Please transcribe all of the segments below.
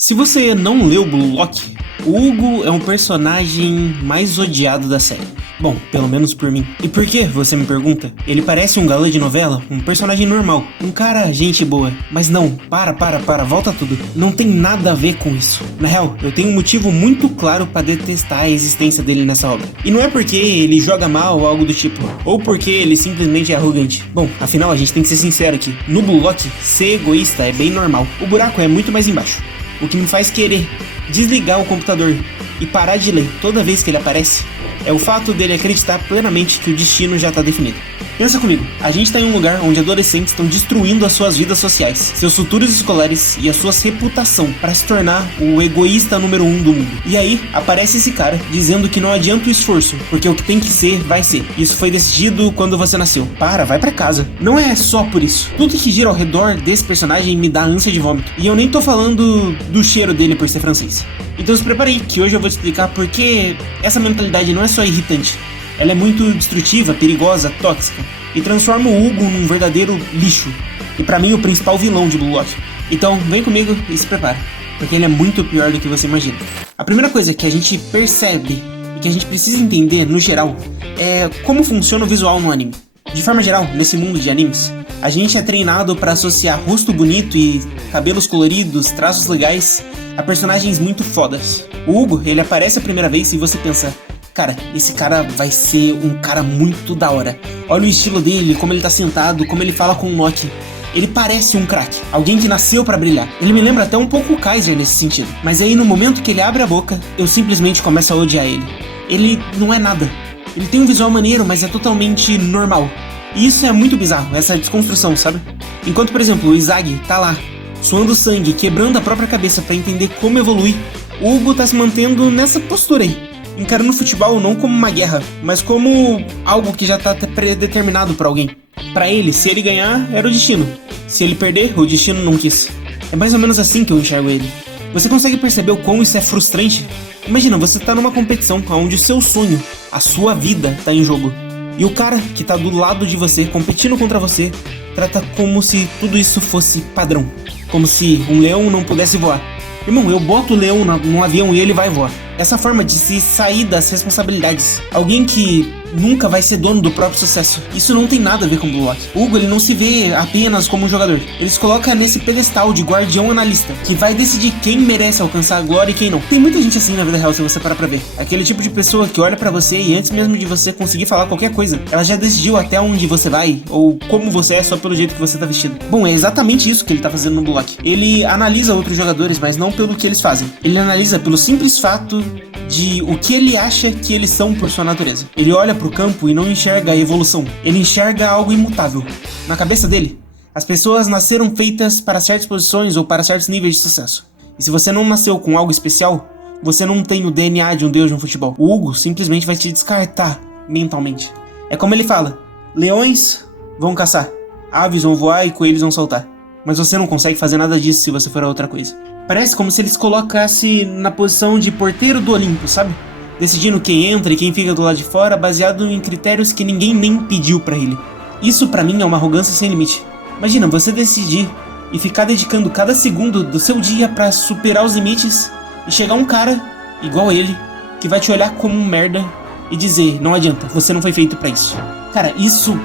Se você não leu Blue Lock, o Hugo é um personagem mais odiado da série. Bom, pelo menos por mim. E por que, você me pergunta? Ele parece um galã de novela, um personagem normal, um cara gente boa. Mas não, para, volta tudo. Não tem nada a ver com isso. Na real, eu tenho um motivo muito claro pra detestar a existência dele nessa obra. E não é porque ele joga mal ou algo do tipo, ou porque ele simplesmente é arrogante. Bom, afinal a gente tem que ser sincero aqui. No Blue Lock, ser egoísta é bem normal. O buraco é muito mais embaixo. O que me faz querer desligar o computador e parar de ler toda vez que ele aparece é o fato dele acreditar plenamente que o destino já tá definido. Pensa comigo, a gente tá em um lugar onde adolescentes estão destruindo as suas vidas sociais, seus futuros escolares e a sua reputação para se tornar o egoísta número 1 do mundo. E aí, aparece esse cara dizendo que não adianta o esforço, porque o que tem que ser, vai ser. Isso foi decidido quando você nasceu. Vai pra casa. Não é só por isso. Tudo que gira ao redor desse personagem me dá ânsia de vômito. E eu nem tô falando do cheiro dele por ser francês. Então se prepare aí, que hoje eu vou te explicar por que essa mentalidade não é só irritante. Ela é muito destrutiva, perigosa, tóxica e transforma o Hugo num verdadeiro lixo. E pra mim o principal vilão de Blue Lock. Então vem comigo e se prepara, porque ele é muito pior do que você imagina. A primeira coisa que a gente percebe e que a gente precisa entender no geral é como funciona o visual no anime. De forma geral, nesse mundo de animes, a gente é treinado pra associar rosto bonito e cabelos coloridos, traços legais a personagens muito fodas. O Hugo, ele aparece a primeira vez e você pensa: cara, esse cara vai ser um cara muito da hora. Olha o estilo dele, como ele tá sentado, como ele fala com o Loki. Ele parece um craque, alguém que nasceu pra brilhar. Ele me lembra até um pouco o Kaiser nesse sentido. Mas aí no momento que ele abre a boca, eu simplesmente começo a odiar ele. Ele não é nada. Ele tem um visual maneiro, mas é totalmente normal. E isso é muito bizarro, essa desconstrução, sabe? Enquanto, por exemplo, o Izagi tá lá, suando sangue, quebrando a própria cabeça pra entender como evoluir, o Hugo tá se mantendo nessa postura aí, encarando o futebol não como uma guerra, mas como algo que já tá predeterminado pra alguém. Pra ele, se ele ganhar, era o destino. Se ele perder, o destino não quis. É mais ou menos assim que eu enxergo ele. Você consegue perceber o quão isso é frustrante? Imagina, você tá numa competição onde o seu sonho, a sua vida, tá em jogo. E o cara que tá do lado de você, competindo contra você, trata como se tudo isso fosse padrão. Como se um leão não pudesse voar. Irmão, eu boto o leão num avião e ele vai voar. Essa forma de se sair das responsabilidades. Alguém que nunca vai ser dono do próprio sucesso. Isso não tem nada a ver com Blue Lock. O Hugo, ele não se vê apenas como um jogador. Ele se coloca nesse pedestal de guardião analista, que vai decidir quem merece alcançar a glória e quem não. Tem muita gente assim na vida real, se você parar pra ver. Aquele tipo de pessoa que olha pra você e antes mesmo de você conseguir falar qualquer coisa, ela já decidiu até onde você vai, ou como você é só pelo jeito que você tá vestido. Bom, é exatamente isso que ele tá fazendo no Blue Lock. Ele analisa outros jogadores, mas não pelo que eles fazem. Ele analisa pelo simples fato de o que ele acha que eles são por sua natureza. Ele olha pro campo e não enxerga a evolução. Ele enxerga algo imutável. Na cabeça dele, as pessoas nasceram feitas para certas posições ou para certos níveis de sucesso. E se você não nasceu com algo especial, você não tem o DNA de um deus no futebol. O Hugo simplesmente vai te descartar mentalmente. É como ele fala: leões vão caçar, aves vão voar e coelhos vão saltar. Mas você não consegue fazer nada disso se você for a outra coisa. Parece como se ele se colocasse na posição de porteiro do Olimpo, sabe? Decidindo quem entra e quem fica do lado de fora, baseado em critérios que ninguém nem pediu pra ele. Isso pra mim é uma arrogância sem limite. Imagina, você decidir e ficar dedicando cada segundo do seu dia pra superar os limites e chegar um cara, igual ele, que vai te olhar como um merda e dizer: não adianta, você não foi feito pra isso. Cara, isso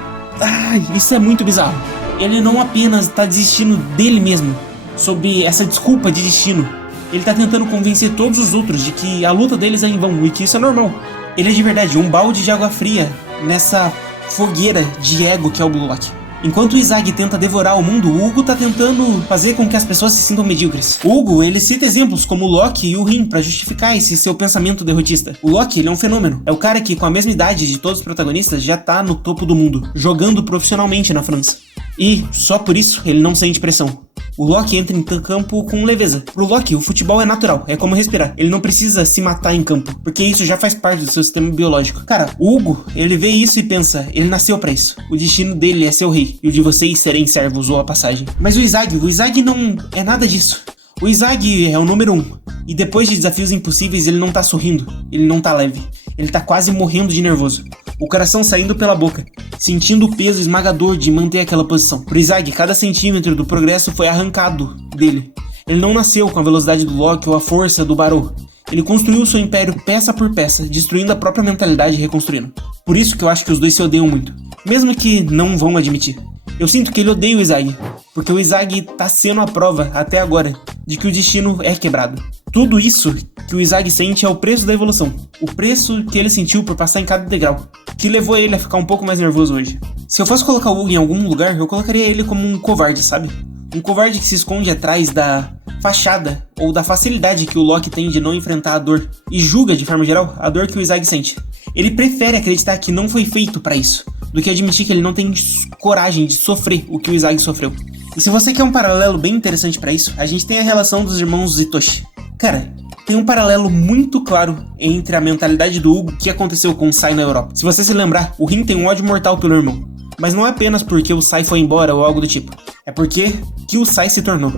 é muito bizarro. Ele não apenas tá desistindo dele mesmo, sob essa desculpa de destino. Ele tá tentando convencer todos os outros de que a luta deles é em vão e que isso é normal. Ele é de verdade um balde de água fria nessa fogueira de ego que é o Blue Lock. Enquanto o Izagi tenta devorar o mundo, o Hugo tá tentando fazer com que as pessoas se sintam medíocres. O Hugo, ele cita exemplos como o Loki e o Rin pra justificar esse seu pensamento derrotista. O Loki, ele é um fenômeno. É o cara que, com a mesma idade de todos os protagonistas, já tá no topo do mundo, jogando profissionalmente na França. E, só por isso, ele não sente pressão. O Loki entra em campo com leveza. Pro Loki, o futebol é natural, é como respirar. Ele não precisa se matar em campo, porque isso já faz parte do seu sistema biológico. Cara, o Hugo, ele vê isso e pensa: ele nasceu pra isso. O destino dele é ser o rei, e o de vocês serem servos ou a passagem. Mas o Izagi não é nada disso. O Izagi é o número 1, e depois de desafios impossíveis ele não tá sorrindo, ele não tá leve. Ele tá quase morrendo de nervoso. O coração saindo pela boca, sentindo o peso esmagador de manter aquela posição. Pro Izagi, cada centímetro do progresso foi arrancado dele. Ele não nasceu com a velocidade do Loki ou a força do Barou. Ele construiu seu império peça por peça, destruindo a própria mentalidade e reconstruindo. Por isso que eu acho que os dois se odeiam muito, mesmo que não vão admitir. Eu sinto que ele odeia o Izag, porque o Izag tá sendo a prova, até agora, de que o destino é quebrado. Tudo isso que o Izag sente é o preço da evolução, o preço que ele sentiu por passar em cada degrau, que levou ele a ficar um pouco mais nervoso hoje. Se eu fosse colocar o Hugo em algum lugar, eu colocaria ele como um covarde, sabe? Um covarde que se esconde atrás da fachada ou da facilidade que o Loki tem de não enfrentar a dor e julga, de forma geral, a dor que o Izag sente. Ele prefere acreditar que não foi feito pra isso, do que admitir que ele não tem coragem de sofrer o que o Izag sofreu. E se você quer um paralelo bem interessante pra isso, a gente tem a relação dos irmãos Zitoshi. Cara, tem um paralelo muito claro entre a mentalidade do Hugo que aconteceu com o Sai na Europa. Se você se lembrar, o Rin tem um ódio mortal pelo irmão. Mas não é apenas porque o Sai foi embora ou algo do tipo. É porque que o Sai se tornou.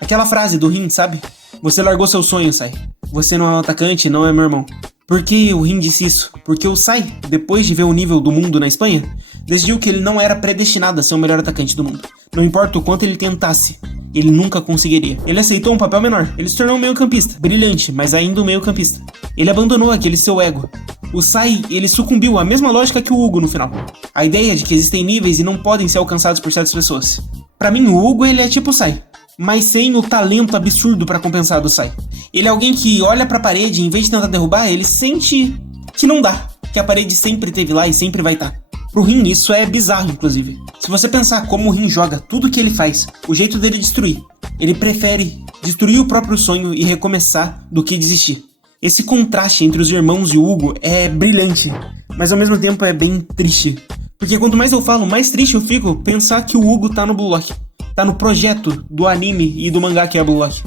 Aquela frase do Rin, sabe? Você largou seu sonho, Sai. Você não é um atacante, não é meu irmão. Por que o Rin disse isso? Porque o Sai, depois de ver o nível do mundo na Espanha, decidiu que ele não era predestinado a ser o melhor atacante do mundo. Não importa o quanto ele tentasse, ele nunca conseguiria. Ele aceitou um papel menor. Ele se tornou um meio-campista. Brilhante, mas ainda um meio-campista. Ele abandonou aquele seu ego. O Sai, ele sucumbiu à mesma lógica que o Hugo no final. A ideia de que existem níveis e não podem ser alcançados por certas pessoas. Pra mim, o Hugo, ele é tipo o Sai, mas sem o talento absurdo pra compensar do Sai. Ele é alguém que olha pra parede e em vez de tentar derrubar, ele sente que não dá. Que a parede sempre esteve lá e sempre vai estar. Pro Rin, isso é bizarro, inclusive. Se você pensar como o Rin joga, tudo que ele faz, o jeito dele destruir, ele prefere destruir o próprio sonho e recomeçar do que desistir. Esse contraste entre os irmãos e o Hugo é brilhante, mas ao mesmo tempo é bem triste. Porque quanto mais eu falo, mais triste eu fico pensar que o Hugo tá no Blue Lock. Tá no projeto do anime e do mangá que é Blue Lock.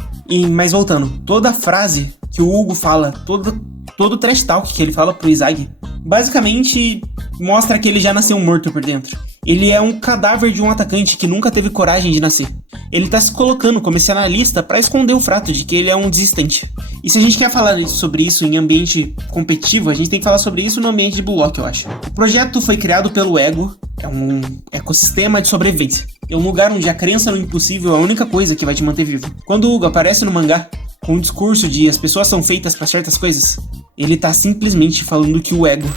Mas voltando, toda a frase que o Hugo fala, todo o trash talk que ele fala pro Izag, basicamente mostra que ele já nasceu morto por dentro. Ele é um cadáver de um atacante que nunca teve coragem de nascer. Ele tá se colocando como esse analista pra esconder o fato de que ele é um desistente. E se a gente quer falar sobre isso em ambiente competitivo, a gente tem que falar sobre isso no ambiente de Blue Lock, eu acho. O projeto foi criado pelo ego, é um ecossistema de sobrevivência. É um lugar onde a crença no impossível é a única coisa que vai te manter vivo. Quando o Hugo aparece no mangá com um discurso de as pessoas são feitas pra certas coisas, ele tá simplesmente falando que o ego,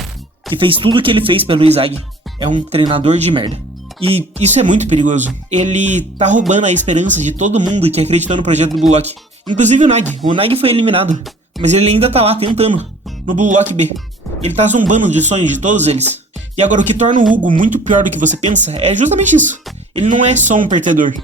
que fez tudo o que ele fez pelo Izag, é um treinador de merda. E isso é muito perigoso. Ele tá roubando a esperança de todo mundo que acreditou no projeto do Blue Lock. Inclusive o Nag. O Nag foi eliminado, mas ele ainda tá lá tentando, no Blue Lock B. Ele tá zombando de sonhos de todos eles. E agora o que torna o Hugo muito pior do que você pensa é justamente isso. Ele não é só um perdedor.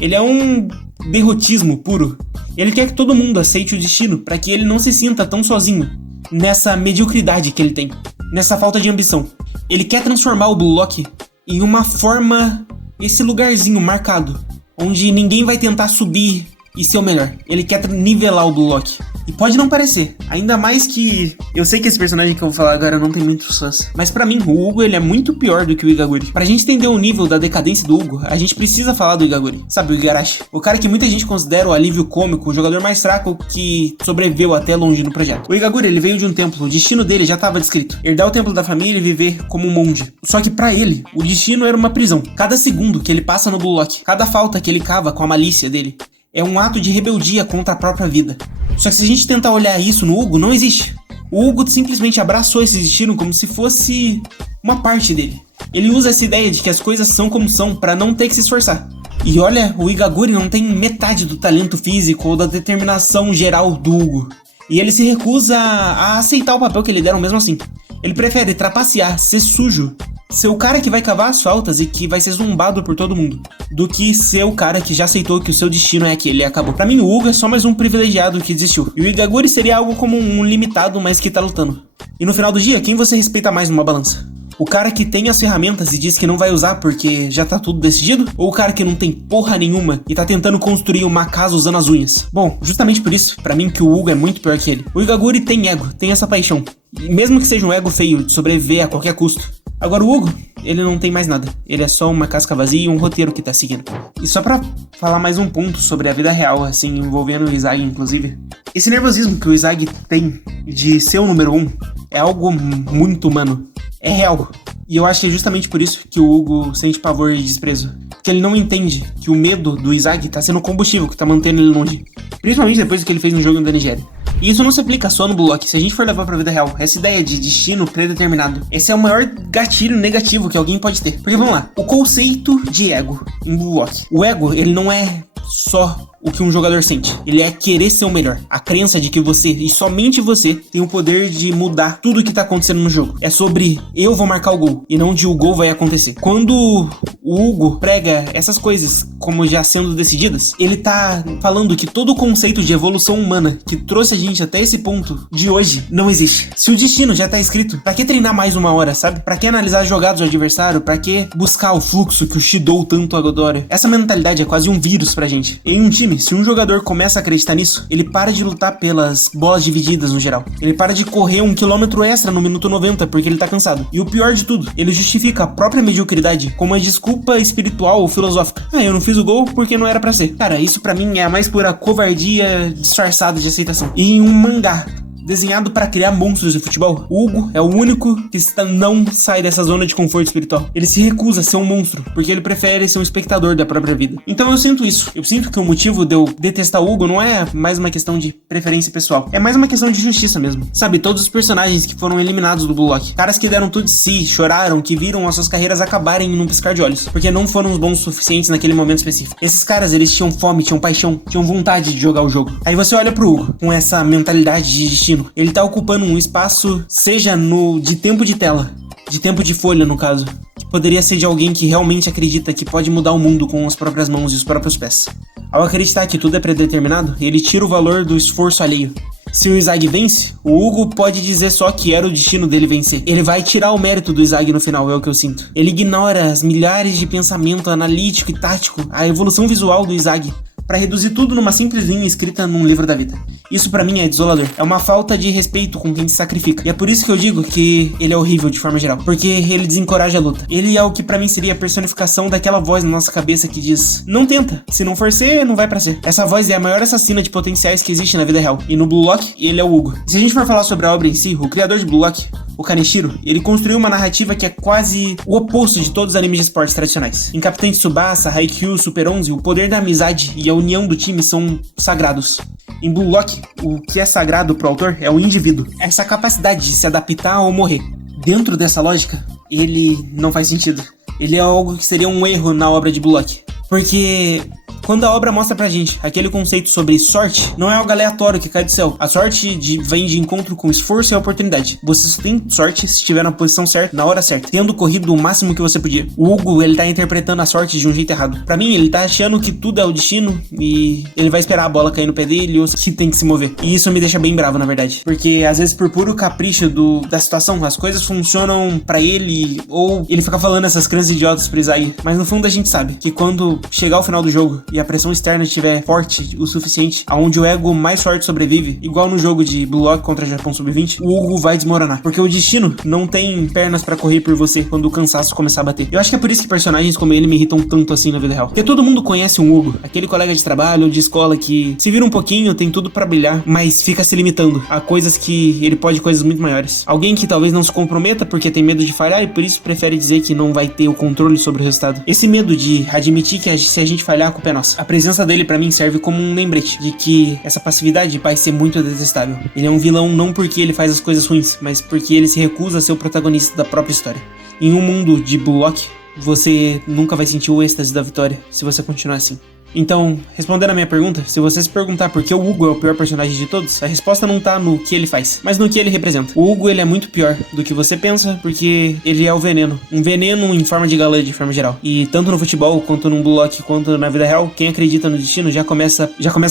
Ele é um derrotismo puro. Ele quer que todo mundo aceite o destino para que ele não se sinta tão sozinho nessa mediocridade que ele tem, nessa falta de ambição. Ele quer transformar o Blue Lock em uma forma, esse lugarzinho marcado, onde ninguém vai tentar subir e ser o melhor. Ele quer nivelar o Blue Lock. E pode não parecer, ainda mais que eu sei que esse personagem que eu vou falar agora não tem muitos fãs, mas pra mim o Hugo ele é muito pior do que o Igaguri. Pra gente entender o nível da decadência do Hugo, a gente precisa falar do Igaguri, sabe, o Igarashi, o cara que muita gente considera o alívio cômico, o jogador mais fraco que sobreviveu até longe no projeto. O Igaguri ele veio de um templo, o destino dele já estava descrito, herdar o templo da família e viver como um monge. Só que pra ele, o destino era uma prisão. Cada segundo que ele passa no Blue Lock, cada falta que ele cava com a malícia dele, é um ato de rebeldia contra a própria vida. Só que se a gente tentar olhar isso no Hugo, não existe. O Hugo simplesmente abraçou esse destino como se fosse uma parte dele. Ele usa essa ideia de que as coisas são como são pra não ter que se esforçar. E olha, o Igaguri não tem metade do talento físico ou da determinação geral do Hugo. E ele se recusa a aceitar o papel que lhe deram mesmo assim. Ele prefere trapacear, ser sujo, ser o cara que vai cavar as faltas e que vai ser zombado por todo mundo, do que ser o cara que já aceitou que o seu destino é aquele e acabou. Pra mim, o Hugo é só mais um privilegiado que desistiu. E o Igaguri seria algo como um limitado, mas que tá lutando. E no final do dia, quem você respeita mais numa balança? O cara que tem as ferramentas e diz que não vai usar porque já tá tudo decidido? Ou o cara que não tem porra nenhuma e tá tentando construir uma casa usando as unhas? Bom, justamente por isso, pra mim que o Hugo é muito pior que ele. O Igaguri tem ego, tem essa paixão. E mesmo que seja um ego feio de sobreviver a qualquer custo. Agora o Hugo, ele não tem mais nada. Ele é só uma casca vazia e um roteiro que tá seguindo. E só pra falar mais um ponto sobre a vida real, assim, envolvendo o Izag, inclusive. Esse nervosismo que o Izag tem de ser o número 1 é algo muito humano. É real. E eu acho que é justamente por isso que o Hugo sente pavor e desprezo. que ele não entende que o medo do Izagi tá sendo o combustível que tá mantendo ele longe. Principalmente depois do que ele fez no jogo da Nigéria. E isso não se aplica só no Blue Lock. Se a gente for levar pra vida real, essa ideia de destino predeterminado, esse é o maior gatilho negativo que alguém pode ter. Porque vamos lá, o conceito de ego em Blue Lock. O ego, ele não é só o que um jogador sente. Ele é querer ser o melhor. A crença de que você, e somente você, tem o poder de mudar tudo o que tá acontecendo no jogo. É sobre eu vou marcar o gol, e não de o gol vai acontecer. Quando o Hugo prega essas coisas como já sendo decididas, ele tá falando que todo o conceito de evolução humana que trouxe a gente até esse ponto de hoje não existe. Se o destino já tá escrito, pra que treinar mais uma hora, sabe? Pra que analisar as jogadas do adversário? Pra que buscar o fluxo que o Shidou tanto adora? Essa mentalidade é quase um vírus pra gente. Em um time, se um jogador começa a acreditar nisso, ele para de lutar pelas bolas divididas no geral. Ele para de correr 1 quilômetro extra no minuto 90 porque ele tá cansado. E o pior de tudo, ele justifica a própria mediocridade como uma desculpa espiritual ou filosófica. Eu não fiz o gol porque não era pra ser. Cara, isso pra mim é a mais pura covardia disfarçada de aceitação. E em um mangá desenhado para criar monstros de futebol, o Hugo é o único que não sai dessa zona de conforto espiritual. Ele se recusa a ser um monstro, porque ele prefere ser um espectador da própria vida. Então eu sinto isso. Eu sinto que o motivo de eu detestar o Hugo não é mais uma questão de preferência pessoal. É mais uma questão de justiça mesmo. Sabe, todos os personagens que foram eliminados do Blue Lock. Caras que deram tudo de si, choraram, que viram as suas carreiras acabarem num piscar de olhos. Porque não foram os bons o suficientes naquele momento específico. Esses caras, eles tinham fome, tinham paixão, tinham vontade de jogar o jogo. Aí você olha pro Hugo, com essa mentalidade de destino. Ele tá ocupando um espaço, seja de tempo de tela, de tempo de folha no caso, que poderia ser de alguém que realmente acredita que pode mudar o mundo com as próprias mãos e os próprios pés. Ao acreditar que tudo é predeterminado, ele tira o valor do esforço alheio. Se o Izagi vence, o Hugo pode dizer só que era o destino dele vencer. Ele vai tirar o mérito do Izagi no final, é o que eu sinto. Ele ignora as milhares de pensamento analítico e tático, a evolução visual do Izagi, para reduzir tudo numa simples linha escrita num livro da vida. Isso pra mim é desolador. É uma falta de respeito com quem se sacrifica. E é por isso que eu digo que ele é horrível de forma geral. Porque ele desencoraja a luta. Ele é o que pra mim seria a personificação daquela voz na nossa cabeça que diz: não tenta. Se não for ser, não vai pra ser. Essa voz é a maior assassina de potenciais que existe na vida real. E no Blue Lock, ele é o Hugo. Se a gente for falar sobre a obra em si, o criador de Blue Lock, o Kaneshiro, ele construiu uma narrativa que é quase o oposto de todos os animes de esportes tradicionais. Em Capitão Tsubasa, Haikyuu, Super 11, o poder da amizade e a união do time são sagrados. Em Blue Lock, o que é sagrado pro autor é o indivíduo. Essa capacidade de se adaptar ou morrer. Dentro dessa lógica, ele não faz sentido. Ele é algo que seria um erro na obra de Blue Lock. Porque quando a obra mostra pra gente aquele conceito sobre sorte, não é algo aleatório que cai do céu. A sorte vem de encontro com esforço e oportunidade. Você só tem sorte se estiver na posição certa, na hora certa, tendo corrido o máximo que você podia. O Hugo, ele tá interpretando a sorte de um jeito errado. Pra mim, ele tá achando que tudo é o destino e ele vai esperar a bola cair no pé dele ou que tem que se mover. E isso me deixa bem bravo, na verdade. Porque às vezes, por puro capricho da situação, as coisas funcionam pra ele, ou ele fica falando essas crenças idiotas pra Izagi. Mas no fundo a gente sabe que quando chegar ao final do jogo e a pressão externa estiver forte o suficiente, aonde o ego mais forte sobrevive, igual no jogo de Blue Lock contra Japão Sub-20, o Hugo vai desmoronar. Porque o destino não tem pernas pra correr por você quando o cansaço começar a bater. Eu acho que é por isso que personagens como ele me irritam tanto assim na vida real. Porque todo mundo conhece um Hugo, aquele colega de trabalho ou de escola que se vira um pouquinho, tem tudo pra brilhar, mas fica se limitando a coisas que ele pode coisas muito maiores. Alguém que talvez não se comprometa porque tem medo de falhar e por isso prefere dizer que não vai ter o controle sobre o resultado. Esse medo de admitir que se a gente falhar, a culpa é nossa. A presença dele pra mim serve como um lembrete de que essa passividade vai ser muito detestável. Ele é um vilão não porque ele faz as coisas ruins, mas porque ele se recusa a ser o protagonista da própria história. Em um mundo de Blue Lock, você nunca vai sentir o êxtase da vitória se você continuar assim. Então, respondendo a minha pergunta, se você se perguntar por que o Hugo é o pior personagem de todos, a resposta não tá no que ele faz, mas no que ele representa. O Hugo, ele é muito pior do que você pensa, porque ele é o veneno. Um veneno em forma de galã, de forma geral. E tanto no futebol, quanto no Blue Lock, quanto na vida real, quem acredita no destino já começa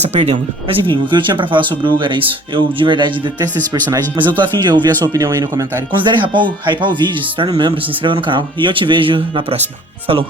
perdendo. Mas enfim, o que eu tinha pra falar sobre o Hugo era isso. Eu, de verdade, detesto esse personagem, mas eu tô a fim de ouvir a sua opinião aí no comentário. Considere hypar o vídeo, se torne um membro, se inscreva no canal, e eu te vejo na próxima. Falou!